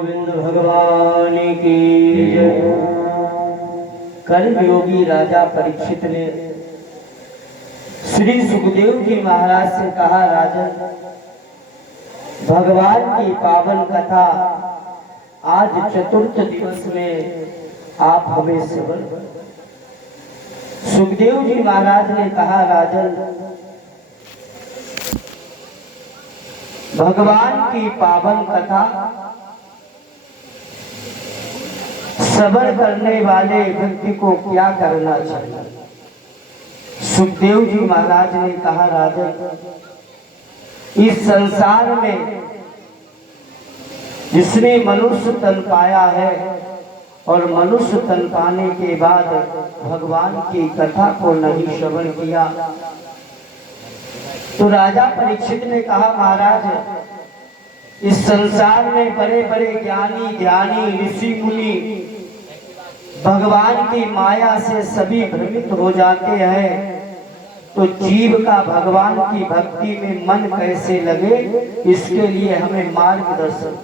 गोविंद भगवान की जय। कर्म योगी राजा परीक्षित ने श्री सुखदेव जी महाराज से कहा, राजन, भगवान की पावन कथा आज चतुर्थ दिवस में आप हमें श्रवण। सुखदेव जी महाराज ने कहा, राजन, भगवान की पावन कथा श्रवण करने वाले व्यक्ति को क्या करना चाहिए? सुखदेव जी महाराज ने कहा, राजन, इस संसार में जिसने मनुष्य तन पाया है और मनुष्य तन पाने के बाद भगवान की कथा को नहीं श्रवण किया, तो राजा परीक्षित ने कहा, महाराज, इस संसार में बड़े बड़े ज्ञानी ज्ञानी ऋषि मुनि भगवान की माया से सभी भ्रमित हो जाते हैं, तो जीव का भगवान की भक्ति में मन कैसे लगे, इसके लिए हमें मार्गदर्शन।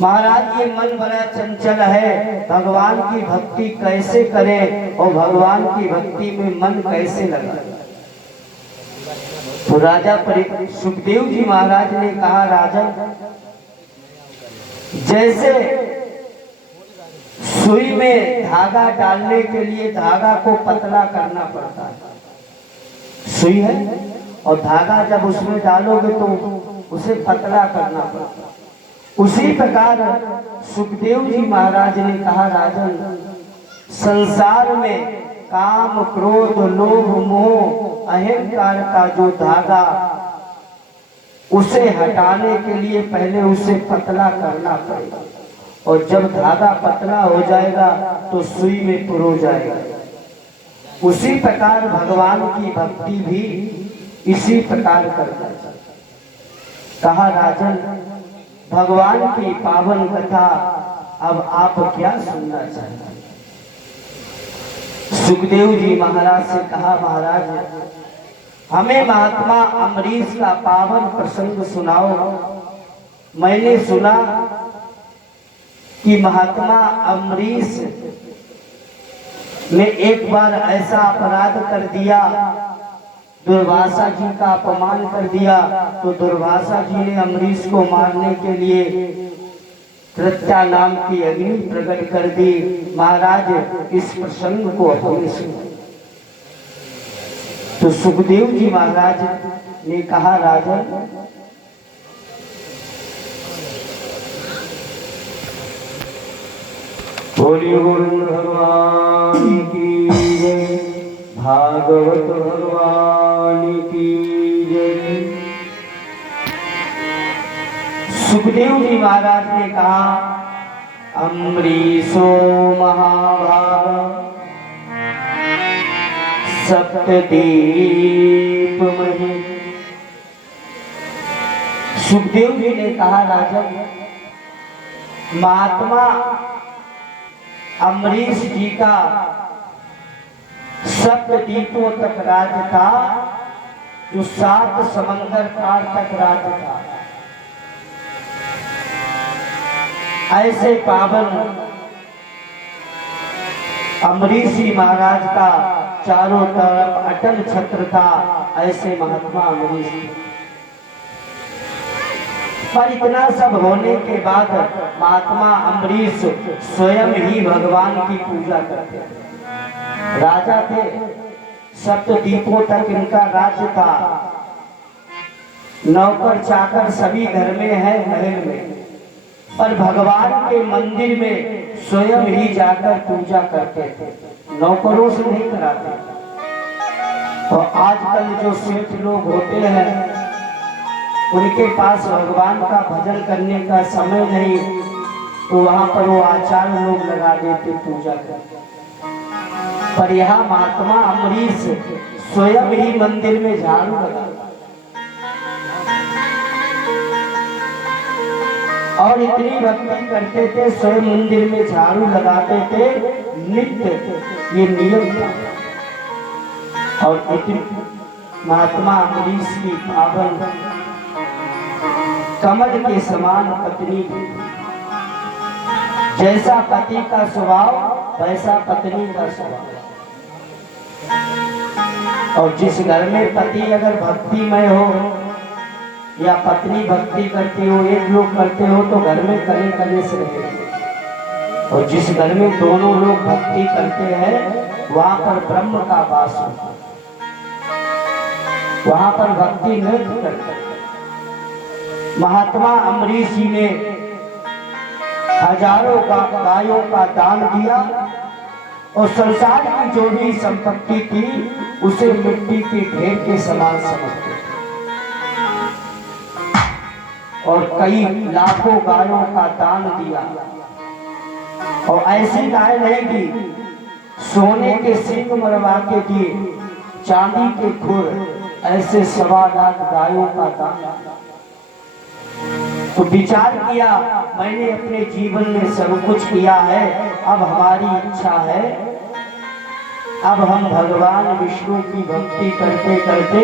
महाराज, ये मन बड़ा चंचल है, भगवान की भक्ति कैसे करें और भगवान की भक्ति में मन कैसे लगे? तो राजा सुखदेव जी महाराज ने कहा, राजन, जैसे सुई में धागा डालने के लिए धागा को पतला करना पड़ता है, सुई है और धागा जब उसमें डालोगे तो उसे पतला करना पड़ता है, उसी प्रकार सुखदेव जी महाराज ने कहा, राजन, संसार में काम क्रोध लोभ मोह अहंकार का जो धागा, उसे हटाने के लिए पहले उसे पतला करना पड़ेगा, और जब धागा पतला हो जाएगा तो सुई में पुरो जाएगा। उसी प्रकार भगवान की भक्ति भी इसी प्रकार करना चाहिए। कहा, राजन, भगवान की पावन कथा अब आप क्या सुनना चाहते? सुखदेव जी महाराज से कहा, महाराज, हमें महात्मा अम्बरीश का पावन प्रसंग सुनाओ। मैंने सुना कि महात्मा अम्बरीश ने एक बार ऐसा अपराध कर दिया, दुर्वासा जी का अपमान कर दिया, तो दुर्वासा जी ने अम्बरीश को मारने के लिए कृत्या नाम की अग्नि प्रकट कर दी। महाराज, इस प्रसंग को हमें सुनो। तो सुखदेव जी महाराज ने कहा, राजन, बोलिए गोविंद भगवान की जय, भागवत भगवान की जय। सुखदेव जी महाराज ने कहा, अम्बरीशो महाभाग सप्तदीप मही। सुखदेव जी ने कहा, राजन, महात्मा अम्बरीश जी का सप्तद्वीपों तक राज्य था, जो 7 समंदर पार तक राज्य था। ऐसे पावन अम्बरीश जी महाराज का चारों तरफ अटल छत्र था, ऐसे महात्मा अम्बरीश। पर इतना सब होने के बाद महात्मा अम्बरीश स्वयं ही भगवान की पूजा करते थे। राजा थे, सप्तद्वीपों तक इनका राज्य था, नौकर चाकर सभी घर में है, महल में, पर भगवान के मंदिर में स्वयं ही जाकर पूजा करते थे, नौकरों से नहीं कराते। तो आजकल जो सेठ लोग होते हैं, उनके पास भगवान का भजन करने का समय नहीं, तो वहां पर वो आचार्य लोग लगा देते पूजा करते। पर यहाँ महात्मा अम्बरीश स्वयं ही मंदिर में झाड़ू लगा, और इतनी भक्ति करते थे, स्वयं मंदिर में झाड़ू लगाते थे, नित्य ये नियम था। और इतनी महात्मा अम्बरीश की पावन कमल के समान पत्नी जैसा पति का स्वभाव वैसा पत्नी का स्वभाव। और जिस घर में पति अगर भक्तिमय हो या पत्नी भक्ति करती हो, एक लोग करते हो, तो घर में कले कले से रहे। और जिस घर में दोनों लोग भक्ति करते हैं वहां पर ब्रह्म का वास होता है, वहां पर भक्ति नृत्य करते। महात्मा अम्बरीश जी ने हजारों गायों का दान दिया और संसार की जो भी संपत्ति थी उसे मिट्टी के ढेर के समान समझते और कई लाखों गायों का दान दिया। और ऐसी गाय नहीं दी, सोने के सींग मरवा के दिए, चांदी के खुर, ऐसे 1.25 लाख गायों का दान। तो विचार किया, मैंने अपने जीवन में सब कुछ किया है, अब हमारी इच्छा है, अब हम भगवान विष्णु की भक्ति करते करते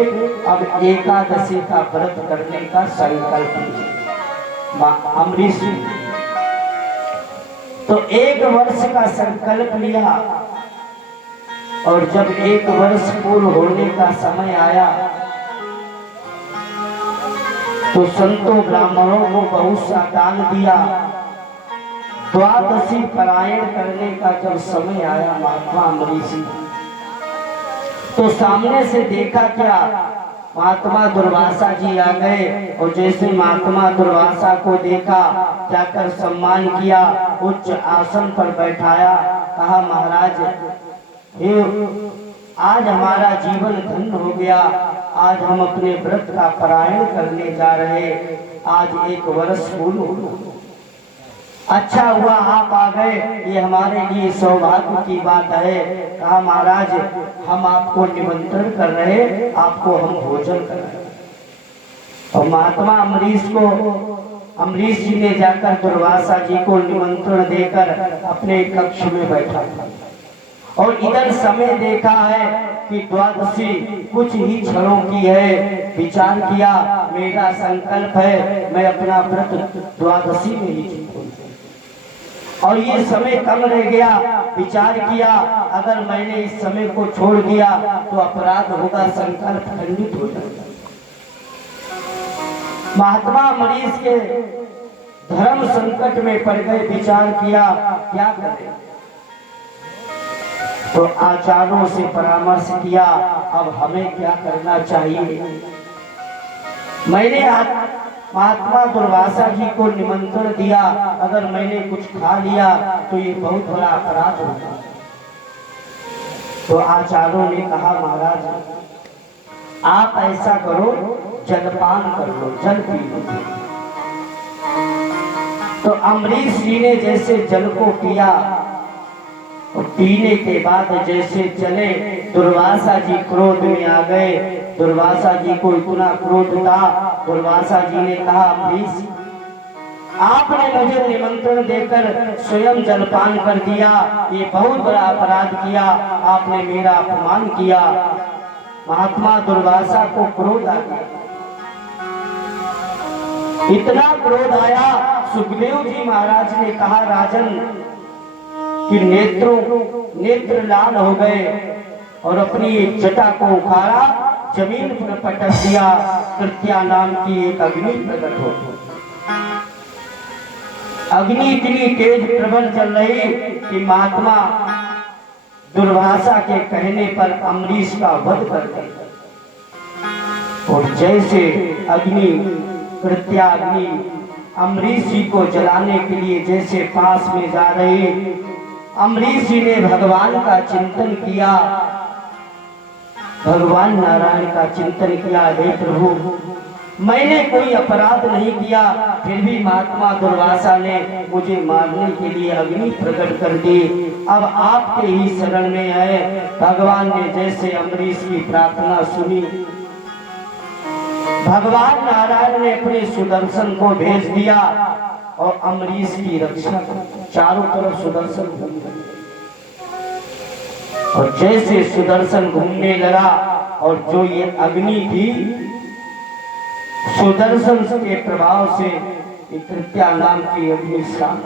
अब एकादशी का व्रत करने का संकल्प लिया। अम्बरीश जी तो 1 वर्ष का संकल्प लिया और जब 1 वर्ष पूर्ण होने का समय आया तो संतों ब्राह्मणों को बहुत सा दान दिया। द्वादशी परायण करने का जब समय आया महात्मा अम्बरीश जी, तो सामने से देखा क्या, महात्मा दुर्वासा जी आ गए और जैसे महात्मा दुर्वासा को देखा, जाकर सम्मान किया, उच्च आसन पर बैठाया, कहा महाराज आज हमारा जीवन धन्य हो गया, आज हम अपने व्रत का पारायण करने जा रहे, आज 1 वर्ष पूर्ण हो। अच्छा हुआ आप आ गए, ये हमारे लिए सौभाग्य की बात है। कहा महाराज हम आपको निमंत्रण कर रहे, आपको हम भोजन कर रहे। और महात्मा अम्बरीश जी ने जाकर दुर्वासा जी को निमंत्रण देकर अपने कक्ष में बैठा और इधर समय देखा है कि द्वादशी कुछ ही क्षणों की है। विचार किया मेरा संकल्प है मैं अपना व्रत द्वादशी में ही जीतूंगा और ये समय कम रह गया। विचार किया अगर मैंने इस समय को छोड़ दिया तो अपराध होगा, संकल्प खंडित हो जाएगा। महात्मा अम्बरीश के धर्म संकट में पड़ गए, विचार किया क्या करें, तो आचार्यों से परामर्श किया अब हमें क्या करना चाहिए। मैंने महात्मा दुर्वासा जी को निमंत्रण दिया, अगर मैंने कुछ खा लिया तो ये बहुत बड़ा अपराध होगा। तो आचार्यों ने कहा महाराज आप ऐसा करो जलपान कर लो, जल पी लो। तो अम्बरीश जी ने जैसे जल को पिया और पीने के बाद जैसे चले, दुर्वासा जी क्रोध में आ गए। दुर्वासा जी को इतना क्रोध था, दुर्वासा जी ने कहा अम्बरीश आपने मुझे निमंत्रण देकर स्वयं जलपान कर दिया, ये बहुत बड़ा अपराध किया, आपने मेरा अपमान किया। महात्मा दुर्वासा को क्रोध आ गया, इतना क्रोध आया सुखदेव जी महाराज ने कहा राजन कि नेत्र लाल हो गए और अपनी जटा को उखाड़ा, जमीन पर पटक दिया। कृत्या नाम की एक अग्नि प्रकट हो, अग्नि इतनी तेज प्रबल चल रही कि महात्मा दुर्वासा के कहने पर अम्बरीश का वध कर दिया। और जैसे अग्नि कृत्या अग्नि अम्बरीश जी को जलाने के लिए जैसे पास में जा रही, अम्बरीश जी ने भगवान का चिंतन किया, भगवान नारायण का चिंतन किया। हे प्रभु मैंने कोई अपराध नहीं किया, फिर भी महात्मा दुर्वासा ने मुझे मारने के लिए अग्नि प्रकट कर दी, अब आपके ही शरण में है। भगवान ने जैसे अम्बरीश की प्रार्थना सुनी, भगवान नारायण ने अपने सुदर्शन को भेज दिया और अम्बरीश की रक्षा, चारों तरफ सुदर्शन घूम गए। और जैसे सुदर्शन घूमने लगा और जो ये अग्नि थी सुदर्शन के प्रभाव से कृत्या नाम की अग्नि शांत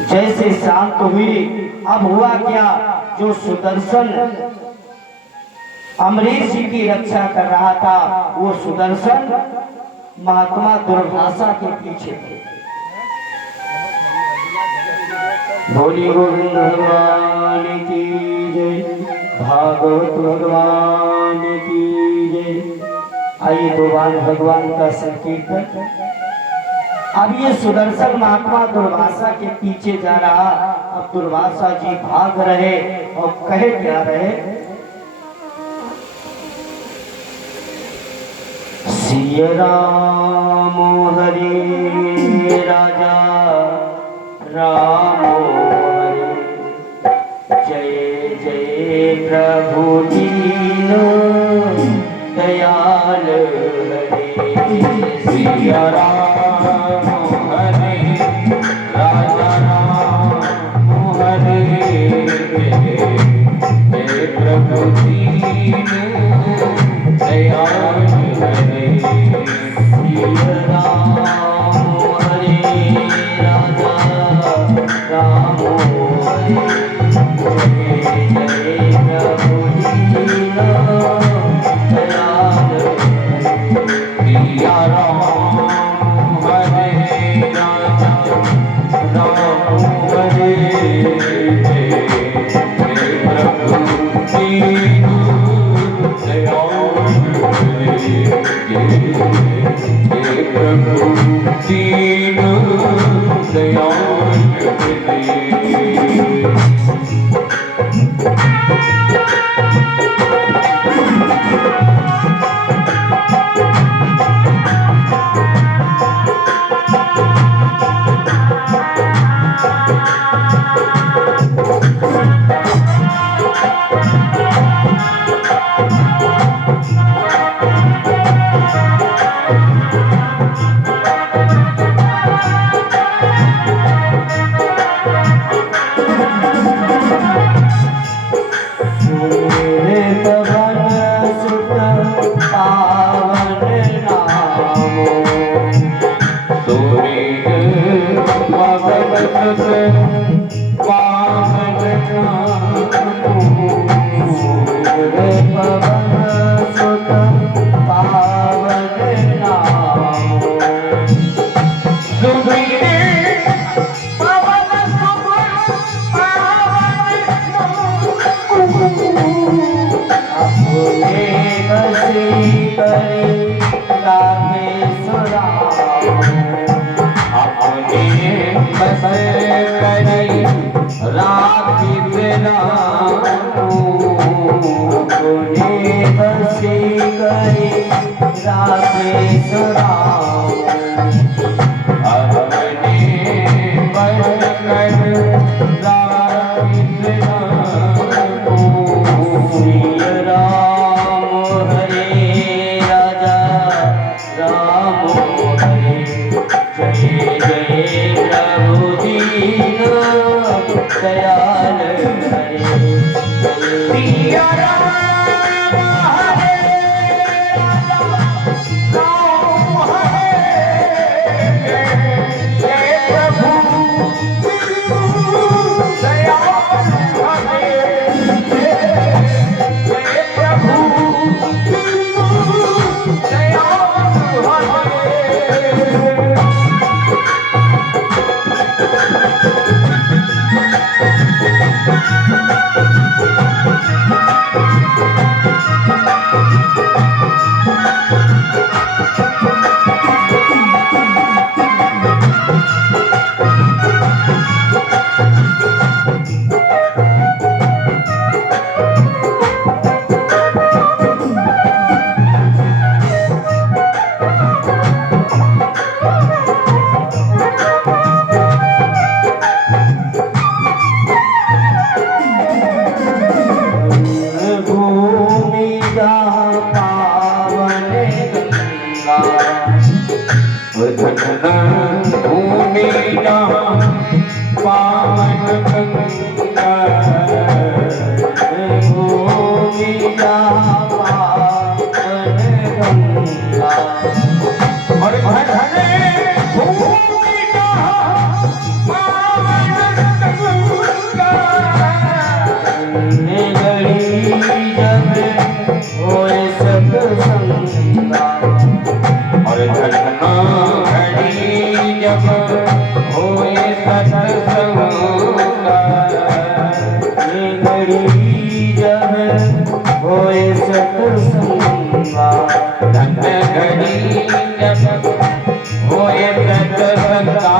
जैसे शांत हुई। अब हुआ क्या, जो सुदर्शन अमरीश जी की रक्षा कर रहा था, वो सुदर्शन महात्मा दुर्वासा के पीछे थे। भोली गोविंद भगवान की जय, भागवत भगवान की जय। आइए दो बार भगवान का संकीर्तन। अब ये सुदर्शन महात्मा दुर्वासा के पीछे जा रहा। अब दुर्वासा जी भाग रहे और कहे क्या रहे, सिया राम हरे राजा राम हरे, जय जय प्रभु दीन दयाल हरे। सिया राम हरे राजा राम हरे, जय प्रभु दीन दयाल हरे। सिया राम हरे राजा राम हरे, जय जय प्रभु दीन दयाल हरे। सिया राम हरे राजा राम हरे, जय प्रभु दीन दयाल हरे, जय प्रभु दीन दयाल हरे। और धन घड़ी जब होए सत्संग का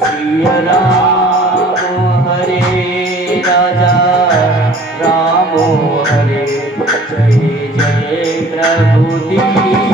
सिया राम हरे राजा राम हरे जय जय प्रभु दीन